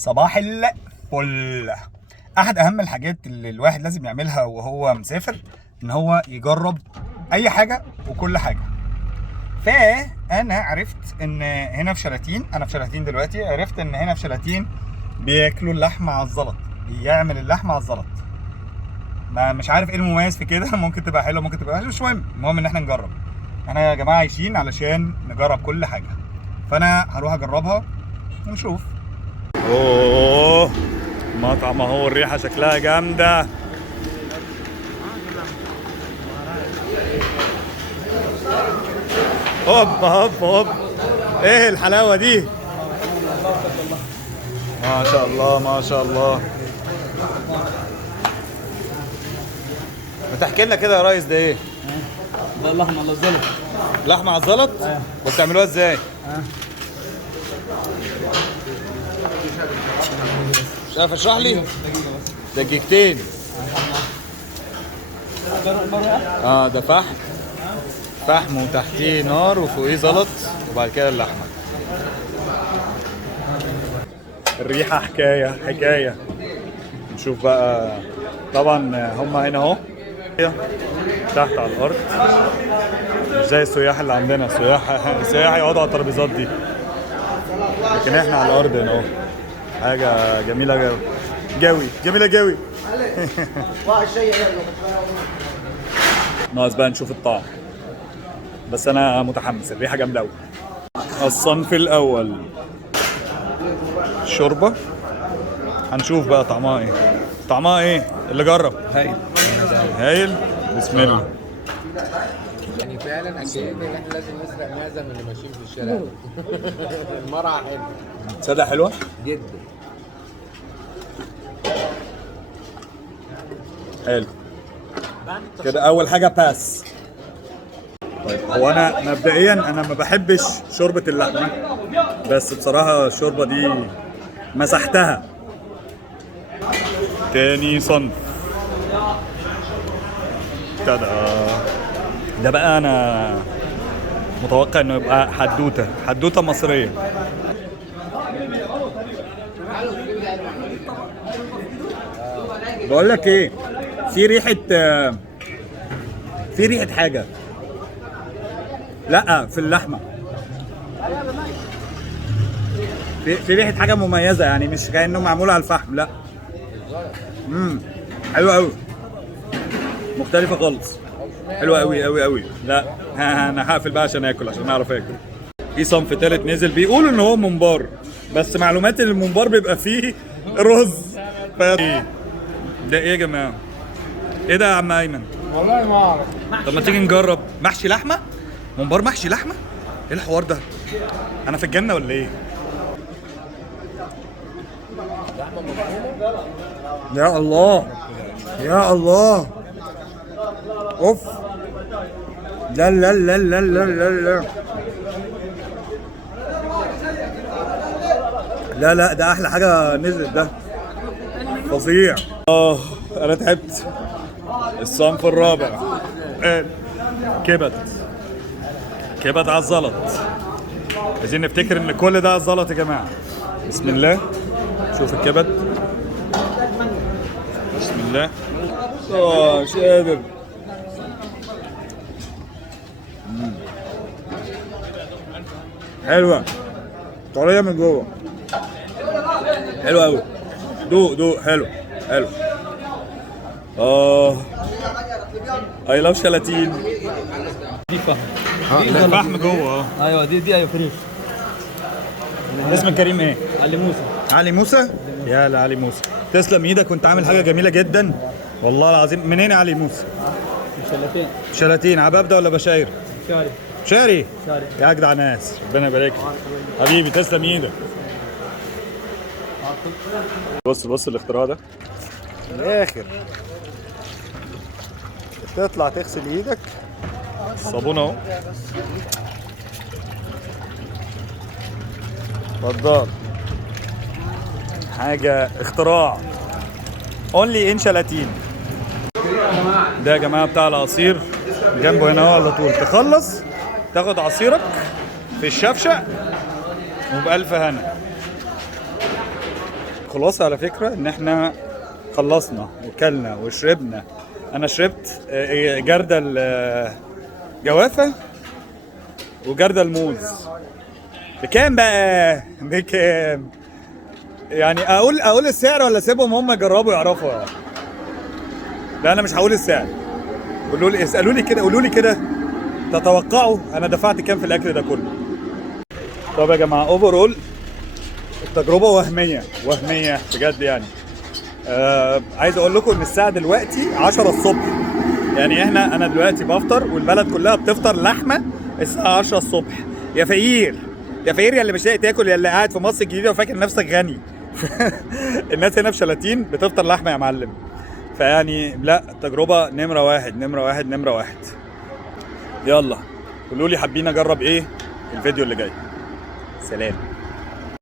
صباح الفل. احد اهم الحاجات اللي الواحد لازم يعملها وهو مسافر ان هو يجرب اي حاجه وكل حاجه. فانا عرفت ان هنا في شلاتين، انا في شلاتين دلوقتي، عرفت ان هنا في شلاتين بياكلوا اللحمه على الزلط، بيعمل اللحمه على الزلط. ما مش عارف ايه المميز في كده ممكن تبقى حلوه ممكن تبقى مش مهم، المهم ان احنا نجرب. احنا يا جماعه عايشين علشان نجرب كل حاجه، فانا هروح اجربها ونشوف. اوه مطعم اهو، الريحه شكلها جامده. هوب هوب هوب، ايه الحلاوه دي؟ ما شاء الله ما شاء الله. ما تحكي لنا كده يا ريس، ده ايه؟ ده اللحمه على الزلط. لحمه على الزلط؟ بس بتعملوها ازاي؟ مش عارف، اشرح لي. دقيقتين. ده فحم وتحتيه نار وفوقيه زلط وبعد كده اللحمه. الريحه حكايه. نشوف بقى. طبعا هم هنا اهو تحت على الارض، مش زي السياح اللي عندنا. السياح يقعدوا على الترابيزات دي، لكن احنا على الارض هنا اهو. حاجه جميله جميله جوي. ناقص بقى نشوف الطعم، بس انا متحمس، الريحه جامده قوي. الصنف الاول شوربه، هنشوف بقى طعمها ايه اللي جرب. هايل. بسم الله. يعني فعلا اكيد ان احنا لازم نسرق معزه من اللي ماشيين في الشارع. المرعى حلو. تصدق حلوه جدا. حلو كده. اول حاجه باس. طيب هو انا مبدئيا انا ما بحبش شوربه اللحمه، بس بصراحه الشوربه دي مسحتها. تاني صنف كده. ده بقى انا متوقع انه يبقى حدوته مصريه. بقول لك ايه، في ريحه حاجه. لا في اللحمه في ريحه حاجه مميزه، يعني مش كانه معمول على الفحم، لا. حلوه قوي، مختلفه خالص، حلوه قوي. لا انا هقفل بقى عشان اعرف اكل. في صنف تالت نزل بيقولوا ان هو ممبار، بس معلومات ان الممبار بيبقى فيه رز. ده ايه يا جماعه؟ ايه ده يا عم ايمن؟ والله ما اعرف. طب ما تيجي نجرب محشي لحمه، ممبار محشي لحمه. ايه الحوار ده؟ انا في الجنه ولا ايه؟ لحمه مفرومه. يا الله يا الله، اوف. لا لا لا لا لا لا لا لا، ده احلى حاجه نزلت، ده فظيع. انا تعبت. الصنف الرابع كبد على الزلط. عايزين نفتكر ان كل ده على الزلط يا جماعه. بسم الله. شوف الكبد، بسم الله. مش قادر. حلوه، طريه من جوه، حلوه قوي. دوق حلو. اي لاف شلاتين. دي فحم. فحم جوه. ايوه دي ايوه فريش. اسم الكريم ايه؟ علي موسى. يا علي موسى، تسلم ايدك، وانت عامل حاجه جميله جدا والله العظيم. منين يا علي موسى؟ شلاتين. عبابده ولا بشاير؟ شاري. يا اجدع ناس، ربنا يبارك لك حبيبي، تسلم ايدك. بص الاختراع ده من الاخر، تطلع تغسل ايدك، الصابون اهو، اتفضل. حاجه اختراع اونلي ان شلاتين. ده يا جماعه بتاع العصير، جنبه هنا اهو على طول. تخلص تاخد عصيرك في الشفشق وبألف هنا. الخلاصه على فكره ان احنا خلصنا وكلنا وشربنا. انا شربت جردل الجوافه وجردل الموز. بكام بقى؟ بكام؟ يعني اقول السعر ولا اسيبهم هم يجربوا يعرفوا؟ لا انا مش هقول السعر. قولوا لي، اسالوا لي كده، قولوا لي كده تتوقعوا انا دفعت كام في الاكل ده كله. طب يا جماعه اوفرول التجربه وهميه بجد يعني. عايز اقول لكم ان الساعه دلوقتي 10 الصبح، يعني انا دلوقتي بفطر والبلد كلها بتفطر لحمه الساعه 10 الصبح. يا فقير يا اللي مش لاقي تاكل، يا اللي قاعد في مصر الجديده وفاكر نفسك غني. الناس هنا في شلاتين بتفطر لحمه يا معلم. فيعني لا، تجربه نمره واحد. يلا قولوا لي حابين اجرب ايه الفيديو اللي جاي. سلام.